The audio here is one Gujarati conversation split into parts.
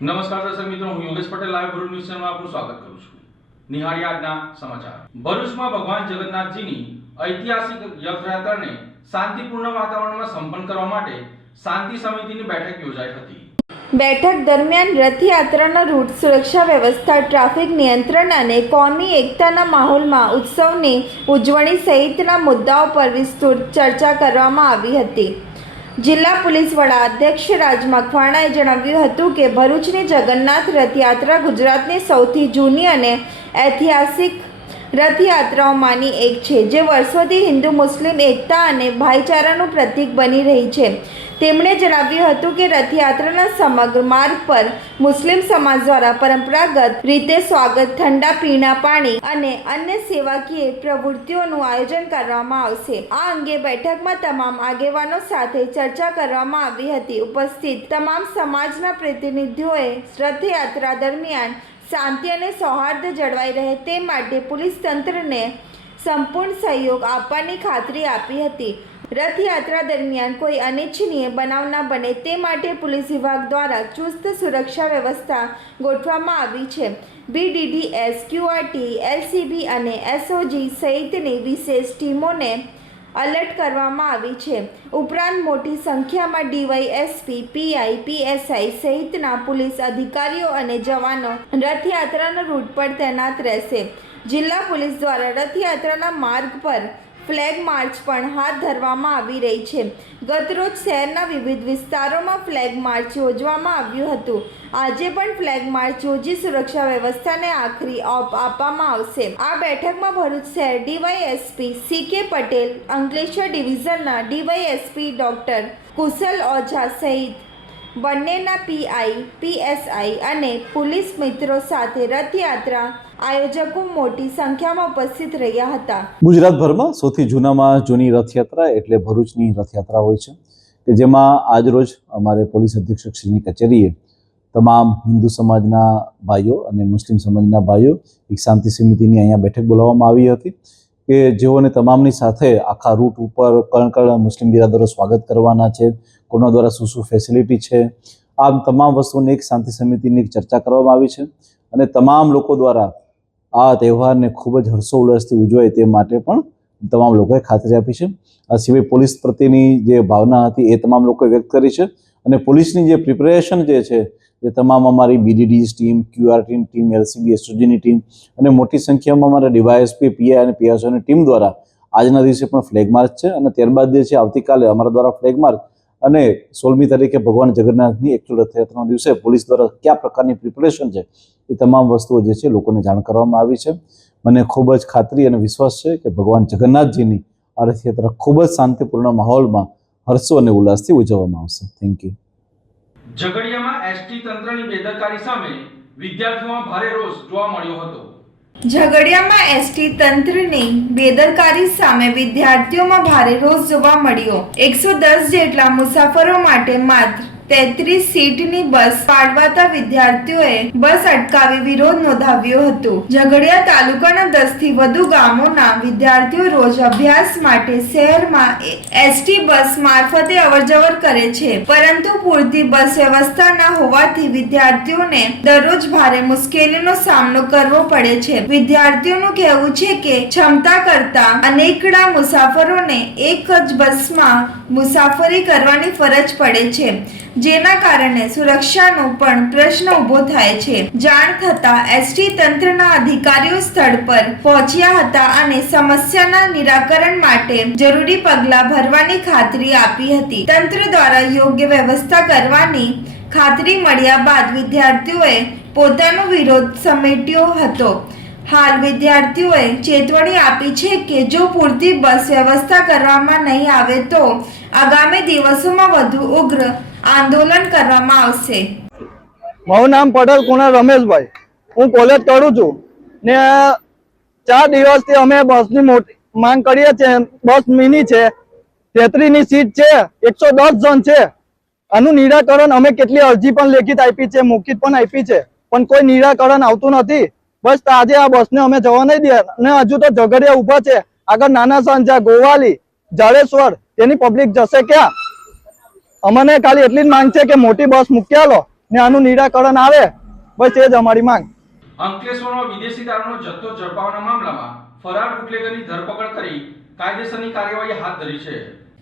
નમસ્કાર દર્શક મિત્રો, હું યોગેશ પટેલ લાઈવ ભરૂચ ન્યૂઝ ચેનલમાં આપનું સ્વાગત કરું છું. નિહાળીએ આજના સમાચાર. ભરૂચમાં ભગવાન જગન્નાથજીની ઐતિહાસિક રથયાત્રાને શાંતિપૂર્ણ વાતાવરણમાં સંપન્ન કરવા માટે શાંતિ સમિતિની બેઠક યોજાઈ હતી. બેઠક દરમિયાન રથયાત્રાનો રૂટ, સુરક્ષા વ્યવસ્થા, ટ્રાફિક નિયંત્રણ અને કોમી એકતાના માહોલમાં ઉત્સવની ઉજવણી સહિતના મુદ્દાઓ પર વિસ્તૃત ચર્ચા કરવામાં આવી હતી. જિલ્લા પોલીસ વડા અધ્યક્ષ રાજ મકવાણાએ જણાવ્યું હતું કે ભરૂચની જગન્નાથ રથયાત્રા ગુજરાતની સૌથી જૂની અને ઐતિહાસિક રથયાત્રાઓમાંની એક છે, જે વર્ષોથી હિન્દુ મુસ્લિમ એકતા અને ભાઈચારાનું પ્રતીક બની રહી છે. તેમણે જણાવ્યું હતું કે રથયાત્રાના સમગ્ર માર્ગ પર મુસ્લિમ સમાજ દ્વારા પરંપરાગત રીતે સ્વાગત, ઠંડા પીણા પાણી અને અન્ય સેવાકીય પ્રવૃત્તિઓનું આયોજન કરવામાં આવશે. આ અંગે બેઠકમાં તમામ આગેવાનો સાથે ચર્ચા કરવામાં આવી હતી. ઉપસ્થિત તમામ સમાજના પ્રતિનિધિઓએ રથયાત્રા દરમિયાન શાંતિ અને સૌહાર્દ જળવાઈ રહે તે માટે પોલીસ તંત્રને સંપૂર્ણ સહયોગ આપવાની ખાતરી આપી હતી. રથયાત્રા દરમિયાન કોઈ અનિચ્છનીય બનાવ ન બને તે માટે પોલીસ વિભાગ દ્વારા ચુસ્ત સુરક્ષા વ્યવસ્થા ગોઠવવામાં આવી છે. BDDS, QRT, LCB અને SOG સહિતની વિશેષ ટીમોને એલર્ટ કરવામાં આવી છે. ઉપરાંત મોટી સંખ્યામાં DYSP, PI, PSI સહિતના પોલીસ અધિકારીઓ અને જવાનો રથયાત્રાના રૂટ પર તૈનાત રહેશે. જિલ્લા પોલીસ દ્વારા રથયાત્રાના માર્ગ પર ફ્લેગ માર્ચ પણ હાથ ધરવામાં આવી રહી છે. ગતરોજ શહેરના વિવિધ વિસ્તારોમાં ફ્લેગ માર્ચ યોજવામાં આવ્યું હતું. આજે પણ ફ્લેગ માર્ચ યોજી સુરક્ષા વ્યવસ્થાને આખરી ઓપ આપવામાં આવશે. આ બેઠકમાં ભરૂચ શહેર DYSP CK પટેલ, અંકલેશ્વર ડિવિઝનના DYSP ડોક્ટર કુશલ ઓઝા સહિત બંનેના PI, PSI અને પોલીસ મિત્રો સાથે રથયાત્રા આયોજકો મોટી સંખ્યામાં ઉપસ્થિત રહ્યા હતા. ગુજરાતભરમાં સૌથી જૂનામાં જૂની રથયાત્રા એટલે ભરૂચની રથયાત્રા હોય છે, કે જેમાં આજરોજ અમારે પોલીસ અધિક્ષકશ્રીની કચેરીએ તમામ હિન્દુ સમાજના ભાઈઓ અને મુસ્લિમ સમાજના ભાઈઓ એક શાંતિ સમિતિની અહીંયા બેઠક બોલાવવામાં આવી હતી, કે જેઓને તમામની સાથે આખા રૂટ ઉપર કણ મુસ્લિમ બિરાદરો સ્વાગત કરવાના છે, કોના દ્વારા શું શું ફેસિલિટી છે, આ તમામ વસ્તુઓની એક શાંતિ સમિતિની ચર્ચા કરવામાં આવી છે. અને તમામ લોકો દ્વારા આ તહેવારને ખૂબ જ હર્ષોલ્લાસથી ઉજવાય તે માટે પણ તમામ લોકોએ ખાતરી આપી છે. આ સિવાય પોલીસ પ્રત્યેની જે ભાવના હતી એ તમામ લોકોએ વ્યક્ત કરી છે. અને પોલીસની જે પ્રિપેરેશન જે છે એ તમામ અમારી BDDS team, QRT team, LCB, SOGની ટીમ અને મોટી સંખ્યામાં અમારા DYSP, PI અને PSOની ટીમ દ્વારા આજના દિવસે પણ ફ્લેગ માર્ચ છે. અને ત્યારબાદ જે છે આવતીકાલે અમારા દ્વારા ફ્લેગ માર્ચ અને 16મી તારીખે ભગવાન જગન્નાથની એકચ્યુઅલ રથયાત્રાના દિવસે પોલીસ દ્વારા કયા પ્રકારની પ્રિપેરેશન છે એ તમામ વસ્તુઓ જે છે લોકોને જાણ કરવામાં આવી છે. મને ખૂબ જ ખાતરી અને વિશ્વાસ છે કે ભગવાન જગન્નાથજીની આ રથયાત્રા ખૂબ જ શાંતિપૂર્ણ માહોલમાં હર્ષો અને ઉલ્લાસથી ઉજવવામાં આવશે. Thank you. ઝઘડિયામાં ST તંત્રની બેદરકારી સામે વિદ્યાર્થીઓમાં ભારે રોષ જોવા મળ્યો હતો. ઝઘડિયામાં ST તંત્રની બેદરકારી સામે વિદ્યાર્થીઓમાં ભારે રોષ જોવા મળ્યો. 110 જેટલા મુસાફરો માટે માત્ર 33 સીટની બસ ફાળવાતા વિદ્યાર્થીઓએ બસ અટકાવી વિરોધ નોંધાવ્યો હતો. ઝઘડિયા તાલુકાના 10 થી વધુ ગામોના વિદ્યાર્થીઓ રોજ અભ્યાસ માટે શહેરમાં ST બસ મારફતે અવરજવર કરે છે, પરંતુ પૂરતી બસ વ્યવસ્થા ન હોવાથી વિદ્યાર્થીઓને દરરોજ ભારે મુશ્કેલીનો સામનો કરવો પડે છે. વિદ્યાર્થીઓનું કહેવું છે કે ક્ષમતા કરતા અનેકડા મુસાફરોને એક જ બસમાં મુસાફરી કરવાની ફરજ પડે છે, જેના કારણે સુરક્ષાનો પણ પ્રશ્ન ઊભો થાય છે. જાણ થતાં ST તંત્રના અધિકારીઓ સ્થળ પર પહોંચ્યા હતા અને સમસ્યાના નિરાકરણ માટે જરૂરી પગલાં ભરવાની ખાતરી આપી હતી. તંત્ર દ્વારા યોગ્ય વ્યવસ્થા કરવાની ખાતરી મળ્યા બાદ વિદ્યાર્થીઓએ પોતાનો વિરોધ સમેટ્યો હતો. હાલ વિદ્યાર્થીઓએ ચેતવણી આપી છે કે જો પૂરતી બસ વ્યવસ્થા કરવામાં નહીં આવે તો આગામી દિવસોમાં વધુ ઉગ્ર આંદોલન કરવામાં આવશે. મારું નામ પટેલ કુણાલ રમેશભાઈ, હું કોલેજ કરું છું ને 4 દિવસથી અમે બસની મોટી માંગ કરીએ છીએ. બસ મિની છે, 33ની સીટ છે, 110 જણ છે. આનું નિરાકરણ અમે કેટલી અરજી પણ લેખિત આપી છે, મૌખિક પણ આપી છે, પણ કોઈ નિરાકરણ આવતું નથી. બસ આજે આ બસને અમે જવા નહીં દે. અને હજુ તો ઝઘડિયા ઉભા છે, આગળ નાના સંજા, ગોવાલી, જાડેશ્વર, તેની પબ્લિક જશે ક્યાં? અમને ખાલી એટલી જ માંગ છે કે મોટી બસ મૂકી આલો ને આનું નિરાકરણ આવે, બસ એ જ અમારી માંગ. અંકલેશ્વરમાં વિદેશી દારૂનો જથ્થો ઝડપાવાના મામલામાં ફરાર બુટલેગરની ધરપકડ કરી કાયદેસરની કાર્યવાહી હાથ ધરી છે.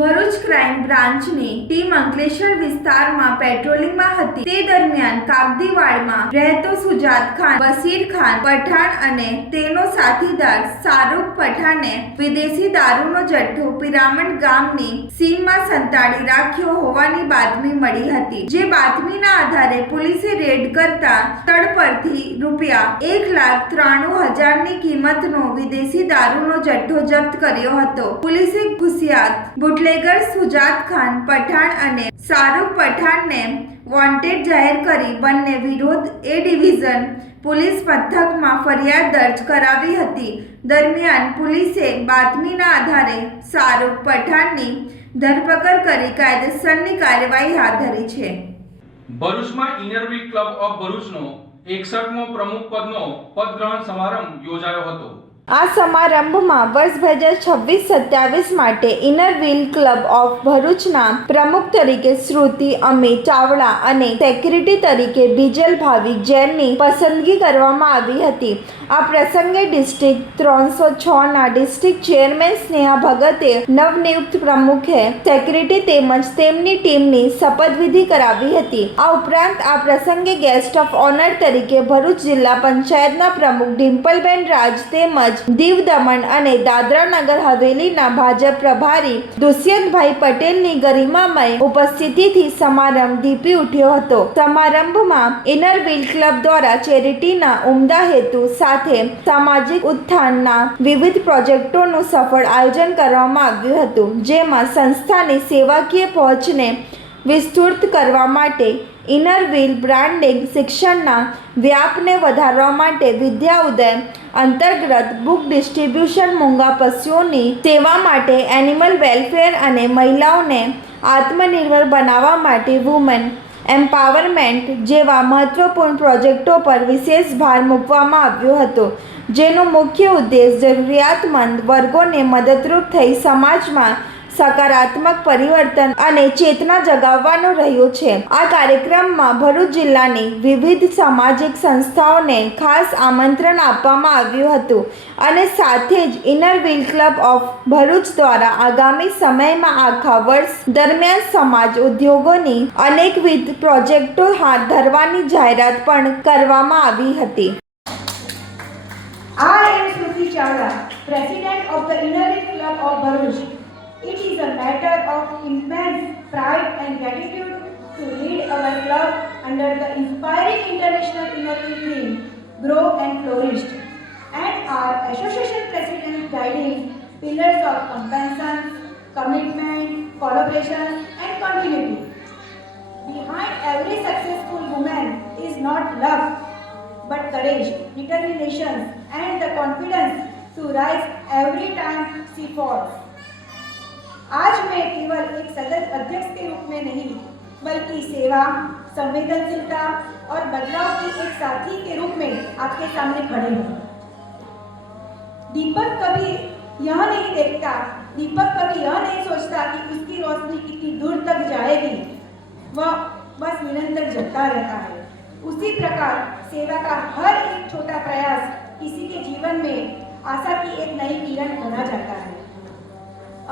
ભરૂચ ક્રાઇમ બ્રાન્ચની ટીમ અંકલેશ્વર વિસ્તારમાં પેટ્રોલિંગમાં હતી. તે દરમિયાન કાગદીવાડમાં રહેતો સુજાત ખાન, બસીર ખાન પઠાણ અને તેનો સાથીદાર શાહરૂખ પઠાણે વિદેશી દારૂનો જથ્થો પિરામણ ગામની સીમમાં સંતાડી રાખ્યો હોવાની બાતમી મળી હતી. જે બાતમીના આધારે પોલીસે રેડ કરતા સ્થળ પરથી ₹1,93,000ની કિંમતનો વિદેશી દારૂનો જથ્થો જપ્ત કર્યો હતો. પોલીસે ઘુસિયાત બુટલેગર સુજાત ખાન પઠાણ અને શાહરૂખ પઠાણને વોન્ટેડ જાહેર કરી બંને વિરુદ્ધ એ ડિવિઝન પોલીસ મથકમાં ફરિયાદ દર્જ કરાવી હતી. દરમિયાન પોલીસે બાતમીના આધારે શાહરૂખ પઠાણની ધરપકડ કરી કાયદેસરની કાર્યવાહી હાથ ધરી છે. ભરૂચમાં ઇનરવ્હીલ ક્લબ ઓફ ભરૂચનો 61મો પ્રમુખ પદનો પદગ્રહણ સમારંભ યોજાયો હતો. આ સમારંભમાં વર્ષ 2026-27 માટે ઇનર વ્હીલ ક્લબ ઓફ ભરૂચના પ્રમુખ તરીકે શ્રુતિ અમિત ચાવડા અને સેક્રેટરી તરીકે બીજલ ભાવિક જૈનની પસંદગી કરવામાં આવી હતી. આ પ્રસંગે ડિસ્ટ્રિક્ટ 306ના ડિસ્ટ્રિક્ટ ચેરમેન સ્નેહા ભગતે નવનિયુક્ત પ્રમુખે સેક્રેટરી તેમજ તેમની ટીમની શપથવિધિ કરાવી હતી. આ ઉપરાંત આ પ્રસંગે ગેસ્ટ ઓફ ઓનર તરીકે ભરૂચ જિલ્લા પંચાયતના પ્રમુખ ડિમ્પલબેન રાજ તેમજ દીવ દમણ અને દાદરા નગર હવેલીના ભાજપ પ્રભારી દુષ્યંતભાઈ પટેલની ગરિમામય ઉપસ્થિતિથી સમારંભ દીપી ઉઠ્યો હતો. સમારંભમાં ઇનર વ્હીલ ક્લબ દ્વારા ચેરિટીના ઉમદા હેતુ સાથે સામાજિક ઉત્થાનના વિવિધ પ્રોજેક્ટોનું સફળ આયોજન કરવામાં આવ્યું હતું. જેમાં સંસ્થાની સેવાકીય પહોંચને વિસ્તૃત કરવા માટે ઇનર વ્હીલ બ્રાન્ડિંગ, શિક્ષણના વ્યાપને વધારવા માટે વિદ્યા ઉદય અંતર્ગત બુક ડિસ્ટ્રીબ્યુશન, મૂંગા પશુઓની સેવા માટે એનિમલ વેલફેર અને મહિલાઓને આત્મનિર્ભર બનાવવા માટે વુમેન એમ્પાવરમેન્ટ જેવા મહત્વપૂર્ણ પ્રોજેક્ટો પર વિશેષ ભાર મૂકવામાં આવ્યો હતો. જેનો મુખ્ય ઉદ્દેશ જરૂરિયાતમંદ વર્ગોને મદદરૂપ થઈ સમાજમાં સકારાત્મક પરિવર્તન અને ચેતના જગાવવાનો રહ્યો છે. આ કાર્યક્રમમાં ભરૂચ જિલ્લાની વિવિધ સામાજિક સંસ્થાઓને ખાસ આમંત્રણ આપવામાં આવ્યું હતું અને સાથે જ inner wheel club of Bharuch દ્વારા આગામી સમયમાં આખા વર્ષ દરમિયાન સમાજ ઉદ્યોગોની અનેકવિધ પ્રોજેક્ટો હાથ ધરવાની જાહેરાત પણ કરવામાં આવી હતી. I am Shruti Chawla, President of the Inner Wheel Club of Bharuch. It is a matter of immense pride and gratitude to lead our club under the inspiring international inner wheel theme, Grow and Flourish, and our association president guiding pillars of compassion, commitment, collaboration, and continuity. Behind every successful woman is not luck, but courage, determination, and the confidence to rise every time she falls. आज मैं केवल एक सदस्य अध्यक्ष के रूप में नहीं बल्कि सेवा, संवेदनशीलता और बदलाव के एक साथी के रूप में आपके सामने खड़े हूँ. दीपक कभी यह नहीं देखता, दीपक कभी यह नहीं सोचता कि उसकी रोशनी कितनी दूर तक जाएगी. वह बस निरंतर जगता रहता है. उसी प्रकार सेवा का हर एक छोटा प्रयास किसी के जीवन में आशा की एक नई किरण बना जाता है.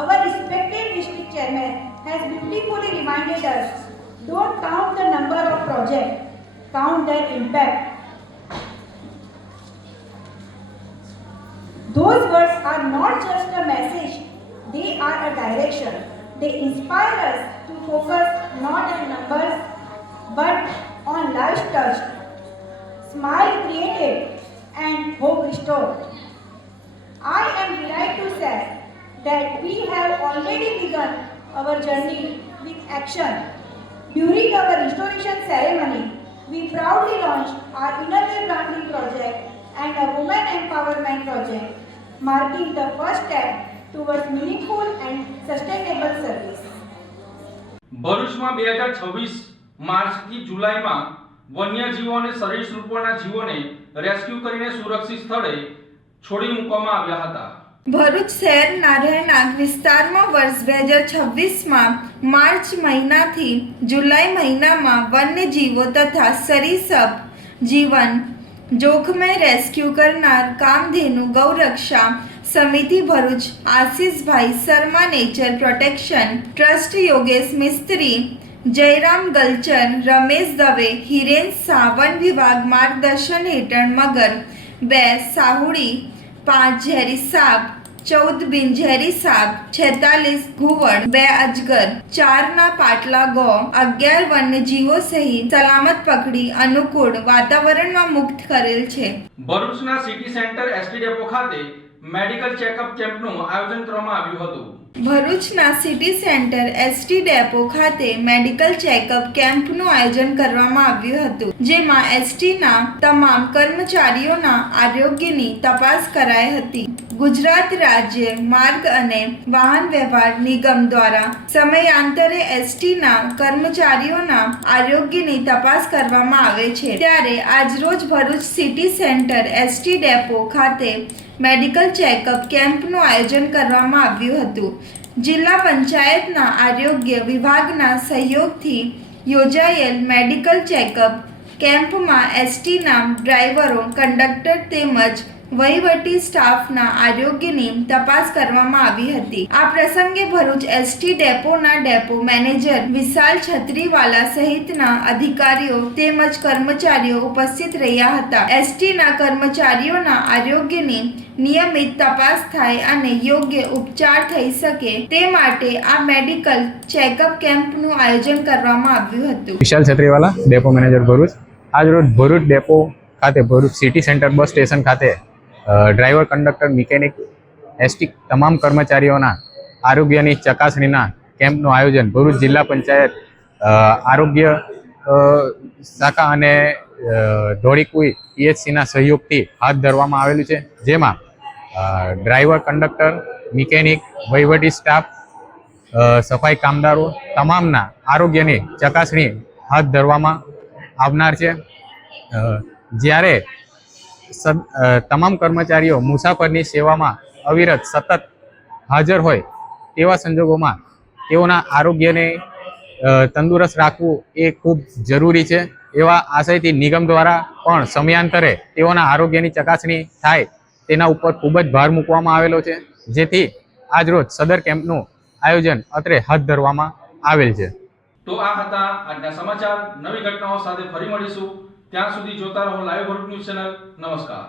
Our respected district chairman has beautifully reminded us, don't count the number of projects, count their impact. Those words are not just a message, they are a direction. They inspire us to focus not on numbers, but on lives touched, smile created, and hope restored. I am delighted to say that we have already begun our journey with action. During our restoration ceremony, we proudly launched our inner wheel branding project and a women empowerment project, marking the first step towards meaningful and sustainable service. ભરૂચમાં 2026 માર્ચથી જુલાઈમાં વન્યજીવો અને સરીસૃપોના જીવોને રેસ્ક્યુ કરીને સુરક્ષિત સ્થળે છોડી મૂકવામાં આવ્યા હતા. ભરૂચ શહેરના રહેણાંક વિસ્તારમાં વર્ષ 2026માં માર્ચ મહિનાથી જુલાઈ મહિનામાં વન્યજીવો તથા સરીસૃપ જીવન જોખમે રેસ્ક્યુ કરનાર Kamdhenu Gauraksha Samiti Bharuch Ashishbhai Sharma nature protection trust Yogesh Mistry Jayram Galchar Ramesh Dave Hiren Shah વન વિભાગ માર્ગદર્શન હેઠળ મગર 2 સાહુડી 5 ઝેરી સાપ 14 બિનઝેરી સાપ 46 ઘુવડ 2 અજગર 4 ના પાટલા ગો 11 વન્યજીવો સહિત સલામત પકડી અનુકૂળ વાતાવરણમાં મુક્ત કરેલ છે. ભરૂચના સિટી સેન્ટર એસટી ડેપો ખાતે મેડિકલ ચેકઅપ કેમ્પનું આયોજન કરવામાં આવ્યું હતું. ભરૂચના સિટી સેન્ટર એસટી ડેપો ખાતે મેડિકલ ચેકઅપ કેમ્પનું આયોજન કરવામાં આવ્યું હતું, જેમાં એસટીના તમામ કર્મચારીઓના આરોગ્યની તપાસ કરાઈ હતી. ગુજરાત રાજ્ય માર્ગ અને વાહન વ્યવહાર નિગમ દ્વારા સમયાંતરે એસટીના કર્મચારીઓના આરોગ્યની તપાસ કરવામાં આવે છે. ત્યારે આજરોજ Bharuch city centre ST depot ખાતે મેડિકલ ચેકઅપ કેમ્પનું આયોજન કરવામાં આવ્યું હતું. જિલ્લા પંચાયતના આરોગ્ય વિભાગના સહયોગથી યોજાયેલ મેડિકલ ચેકઅપ કેમ્પમાં એસટીના ડ્રાઈવરો, કંડક્ટર તેમજ વહીવટી સ્ટાફના આરોગ્યની તપાસ કરવામાં આવી હતી. આ પ્રસંગે ભરૂચ એસટી ડેપોના ડેપો મેનેજર વિશાલ છત્રીવાલા સહિતના અધિકારીઓ તેમજ કર્મચારીઓ ઉપસ્થિત રહ્યા હતા. એસટીના કર્મચારીઓના આરોગ્યની નિયમિત તપાસ થાય અને યોગ્ય ઉપચાર થઈ શકે તે માટે આ મેડિકલ ચેકઅપ કેમ્પનું આયોજન કરવામાં આવ્યું હતું. વિશાલ છત્રીવાલા, ડેપો મેનેજર ભરૂચ. આજરોજ ભરૂચ ડેપો ખાતે Bharuch city centre bus station ખાતે ડ્રાઈવર, કંડક્ટર, મિકેનિક, એસટી તમામ કર્મચારીઓના આરોગ્યની ચકાસણીના કેમ્પનું આયોજન ભરૂચ જિલ્લા પંચાયત આરોગ્ય શાખા અને ધોળીકુઈ પીએચસીના સહયોગથી હાથ ધરવામાં આવેલું છે, જેમાં ડ્રાઈવર, કંડક્ટર, મિકેનિક, વહીવટી સ્ટાફ, સફાઈ કામદારો તમામના આરોગ્યની ચકાસણી હાથ ધરવામાં આવનાર છે. જ્યારે તમામ કર્મચારીઓ મુસાફરની સેવામાં અવિરત સતત હાજર હોય તેવા સંજોગોમાં તેઓના આરોગ્યને તંદુરસ્ત રાખવું એ ખૂબ જરૂરી છે. એવા આશયથી નિગમ દ્વારા પણ સમયાંતરે તેઓના આરોગ્યની ચકાસણી થાય તેના ઉપર ખૂબ જ ભાર મૂકવામાં આવેલો છે, જેથી આજરોજ સદર કેમ્પનું આયોજન અત્રે હાથ ધરવામાં આવેલ છે. તો આ હતા આજના સમાચાર. નવી ઘટનાઓ સાથે ફરી મળીશું. ત્યાં સુધી જોતા રહો લાઈવ ભરૂચ ન્યૂઝ ચેનલ. નમસ્કાર.